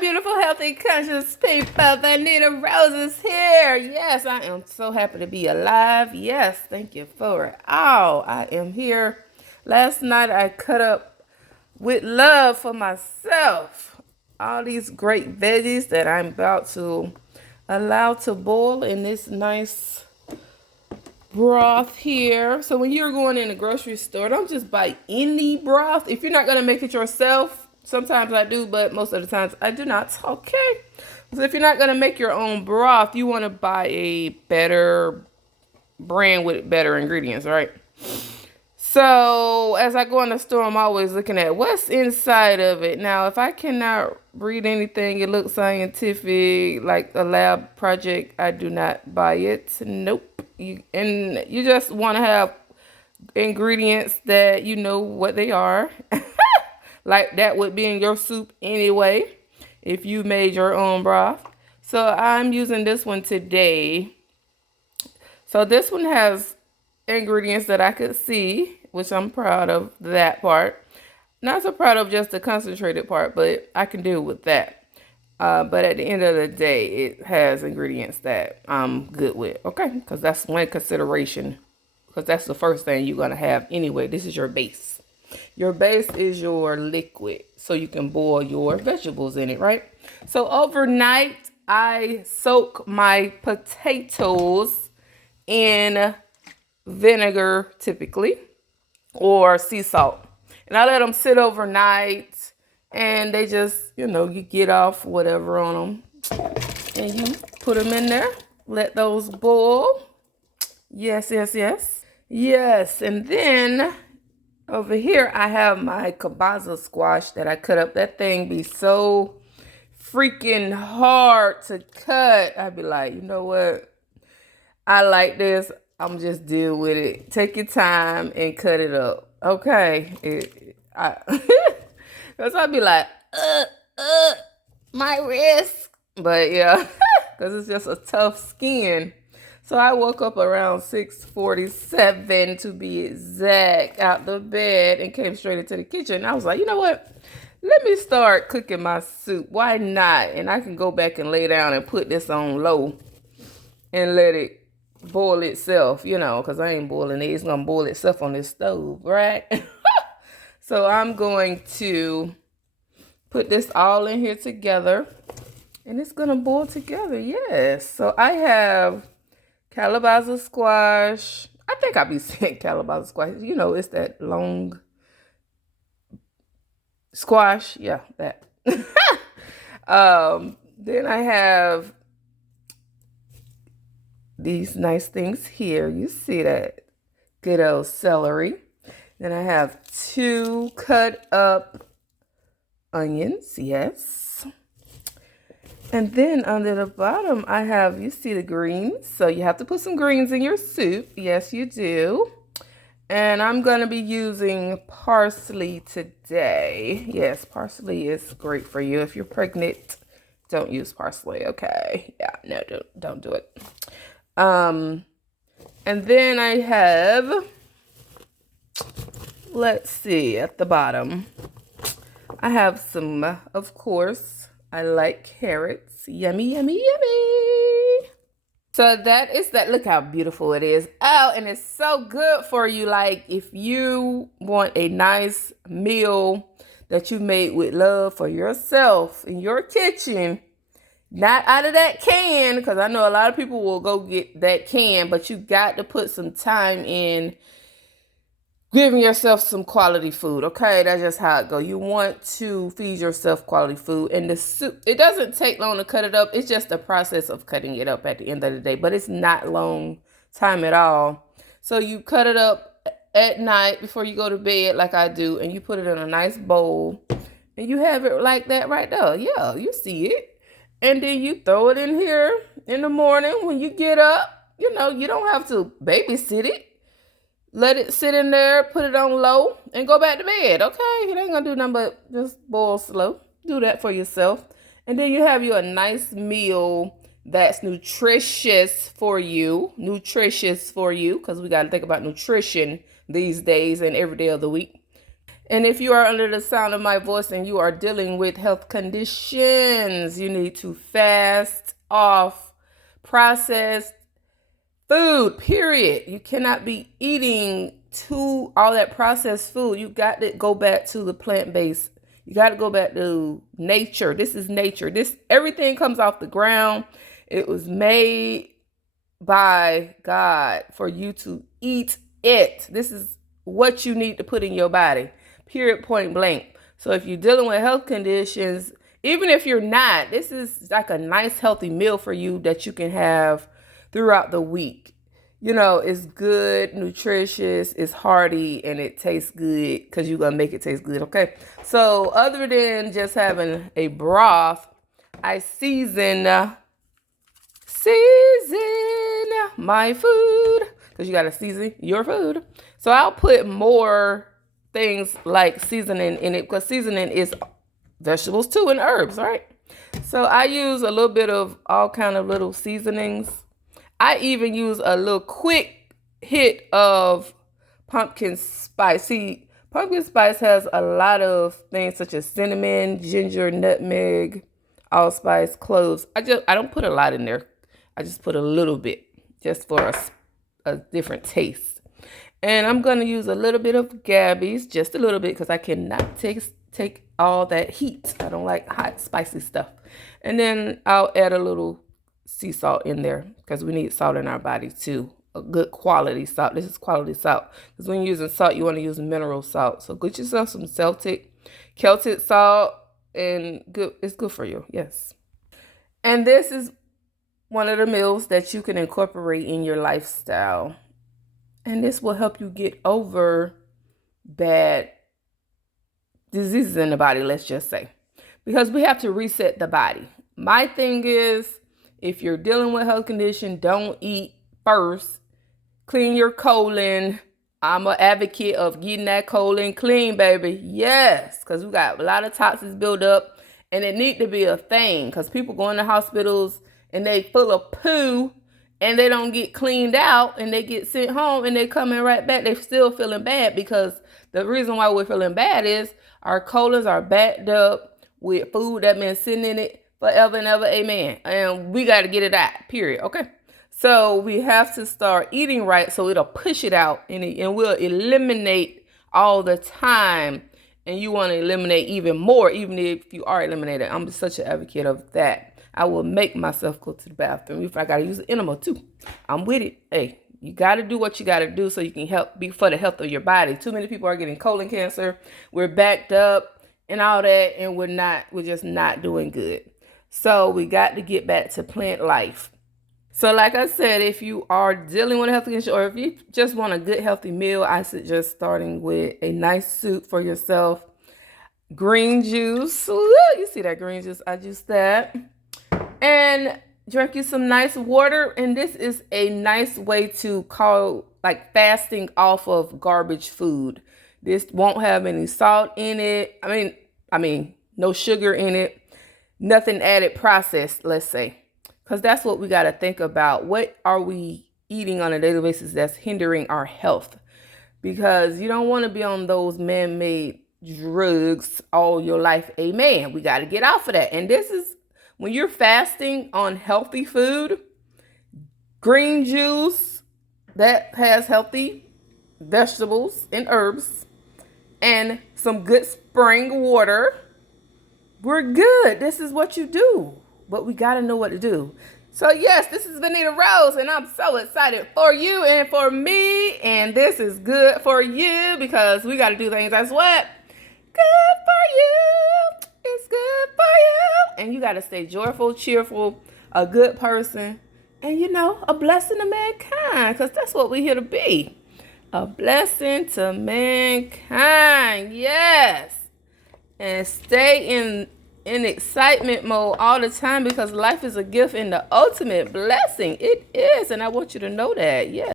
beautiful, healthy, conscious people? Vanita Rose is here. Yes, I am so happy to be alive. Yes, thank you for it. Oh, I am here. Last night I cut up with love for myself all these great veggies that I'm about to allow to boil in this nice broth here. So when you're going in the grocery store, don't just buy any broth. If you're not going to make it yourself, sometimes I do, but most of the times I do not. Okay. So if you're not going to make your own broth, you want to buy a better brand with better ingredients, right? So as I go in the store, I'm always looking at what's inside of it. Now, if I cannot read anything, it looks scientific, like a lab project, I do not buy it. Nope. You just want to have ingredients that you know what they are. Like that would be in your soup anyway, if you made your own broth. So I'm using this one today. So this one has ingredients that I could see, which I'm proud of that part. Not so proud of just the concentrated part, but I can deal with that. But at the end of the day, it has ingredients that I'm good with, okay? Because that's one consideration, because that's the first thing you're going to have anyway. This is your base. Your base is your liquid, so you can boil your vegetables in it, right? So overnight, I soak my potatoes in vinegar, typically, or sea salt. And I let them sit overnight. And they just, you get off whatever on them. And you put them in there. Let those boil. Yes, yes, yes. Yes, and then over here I have my calabazo squash that I cut up. That thing be so freaking hard to cut. I'd be like, you know what? I like this. I'm just deal with it. Take your time and cut it up. Okay. Because I'd be like, my wrist. But yeah, because it's just a tough skin. So I woke up around 6:47 to be exact, out the bed, and came straight into the kitchen. I was like, you know what? Let me start cooking my soup. Why not? And I can go back and lay down and put this on low and let it boil itself, because I ain't boiling it. It's going to boil itself on this stove, right? So I'm going to put this all in here together, and it's going to boil together, yes. So I have calabazo squash. I think I'll be saying calabazo squash. It's that long squash. Yeah, that. Then I have these nice things here. You see that good old celery. Then I have 2 cut up onions, yes. And then under the bottom, I have, you see the greens. So you have to put some greens in your soup. Yes, you do. And I'm going to be using parsley today. Yes, parsley is great for you. If you're pregnant, don't use parsley, okay? Yeah, no, don't do it. And then I have, let's see, at the bottom, I have some, of course, I like carrots. Yummy, yummy, yummy. So that is that. Look how beautiful it is. Oh, and it's so good for you. Like if you want a nice meal that you made with love for yourself in your kitchen, not out of that can, because I know a lot of people will go get that can, but you got to put some time in giving yourself some quality food, okay? That's just how it goes. You want to feed yourself quality food. And the soup, it doesn't take long to cut it up. It's just the process of cutting it up at the end of the day. But it's not long time at all. So you cut it up at night before you go to bed like I do. And you put it in a nice bowl. And you have it like that right there. Yeah, you see it. And then you throw it in here in the morning when you get up. You don't have to babysit it. Let it sit in there, put it on low, and go back to bed, okay? It ain't gonna do nothing but just boil slow. Do that for yourself. And then you have you a nice meal that's nutritious for you. Nutritious for you, because we gotta think about nutrition these days and every day of the week. And if you are under the sound of my voice and you are dealing with health conditions, you need to fast off processed food, period. You cannot be eating all that processed food. You got to go back to the plant-based. You got to go back to nature. This is nature. Everything comes off the ground. It was made by God for you to eat it. This is what you need to put in your body. Period, point blank. So if you're dealing with health conditions, even if you're not, this is like a nice healthy meal for you that you can have throughout the week. You know, it's good, nutritious, it's hearty, and it tastes good because you're going to make it taste good, okay? So other than just having a broth, I season my food because you got to season your food. So I'll put more things like seasoning in it because seasoning is vegetables too and herbs, right? So I use a little bit of all kind of little seasonings. I even use a little quick hit of pumpkin spice. See, pumpkin spice has a lot of things such as cinnamon, ginger, nutmeg, allspice, cloves. I don't put a lot in there. I just put a little bit just for a different taste. And I'm going to use a little bit of Gabby's, just a little bit, because I cannot take all that heat. I don't like hot, spicy stuff. And then I'll add a little sea salt in there because we need salt in our body too. A good quality salt. This is quality salt. Because when you're using salt, you want to use mineral salt. So get yourself some Celtic salt, and it's good for you. Yes. And this is one of the meals that you can incorporate in your lifestyle. And this will help you get over bad diseases in the body, let's just say. Because we have to reset the body. My thing is, if you're dealing with health condition, don't eat first. Clean your colon. I'm an advocate of getting that colon clean, baby. Yes, because we got a lot of toxins built up. And it need to be a thing. Because people go into hospitals and they full of poo. And they don't get cleaned out. And they get sent home. And they coming right back. They're still feeling bad. Because the reason why we're feeling bad is our colons are backed up with food that been sitting in it forever and ever, amen. And we got to get it out, period, okay? So we have to start eating right so it'll push it out and we'll eliminate all the time. And you want to eliminate even more, even if you are eliminated. I'm such an advocate of that. I will make myself go to the bathroom if I got to use an enema too. I'm with it. Hey, you got to do what you got to do so you can be for the health of your body. Too many people are getting colon cancer. We're backed up and all that, and we're just not doing good. So we got to get back to plant life. So like I said, if you are dealing with a health condition or if you just want a good healthy meal, I suggest starting with a nice soup for yourself. Green juice. Ooh, you see that green juice? I juiced that. And drink you some nice water. And this is a nice way to call like fasting off of garbage food. This won't have any salt in it. I mean, no sugar in it. Nothing added processed, let's say. Because that's what we got to think about. What are we eating on a daily basis that's hindering our health? Because you don't want to be on those man-made drugs all your life. Amen. We got to get off of that. And this is when you're fasting on healthy food, green juice that has healthy vegetables and herbs, and some good spring water. We're good. This is what you do. But we got to know what to do. So, yes, this is Vanita Rose, and I'm so excited for you and for me. And this is good for you because we got to do things that's what? Good for you. It's good for you. And you got to stay joyful, cheerful, a good person, and, a blessing to mankind because that's what we're here to be. A blessing to mankind. Yes. And stay in excitement mode all the time because life is a gift and the ultimate blessing. It is. And I want you to know that. Yes.